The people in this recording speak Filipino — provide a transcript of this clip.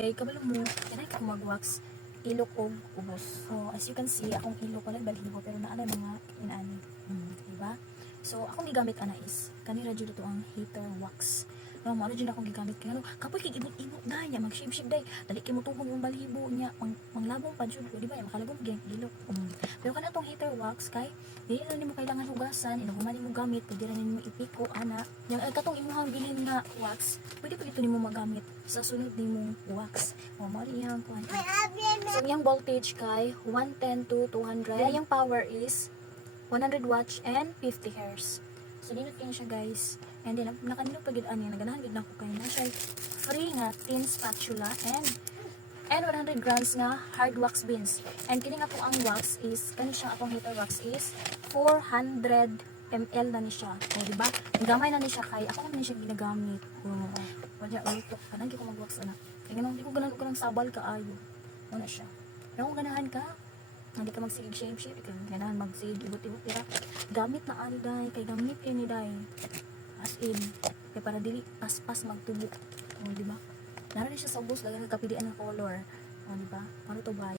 Okay, kabalo mo, kanay ka mag-wax ilok og ubos. So, as you can see, akong ilok wala balibo pero naala mga inaani. Diba? So, akong gigamit ana is kanira jud to ang heater wax. No, mo jud akong gigamit kay ano, kapoy kay ibot-ibot na niya, mag-shave-shave day. Dali kay mo tuhog yung balibo niya, manglabong pa jud, di ba? Makalabong gyud ilok. Pero kana tong heater wax kay dili na nimo kailangan hugasan, inuman nimo gamit, pwede ra nimo ipiko ana. Yang katong imuhang bilhin nga wax, pwede pa ito nimo magamit sa sunod nimong wax. Mao iyang kuan. So, yung voltage kay 110 to 200. Yung power is 100 watts and 50 Hz. So, dinot yun siya guys. And then, nakanilog pagid ani, naganahan gid nako kay na siya free nga tin spatula and 100 grams nga hard wax beans. And kini nga po ang wax is, kani siya akong heater wax is 400 ml na ni siya. O, diba? Gamay na ni siya kay, ako naman ni siya ginagamit. Wadya, ulitok. Kanan ko mag-wax na. Kaya ganun, di ko ganang sabal ka ayo. Ano siya. Pero kung ganahan ka, hindi ka mag-shave-shave, ganahan mag-shave, ibot-ibot, tira. Gamit na ani day, kay gamit yun ni day. As in, kaya para dili pas-pas magtubo. O, diba? Naroon siya sa ubos, lagyan nagkapilian ng color. O, diba? Para to ba?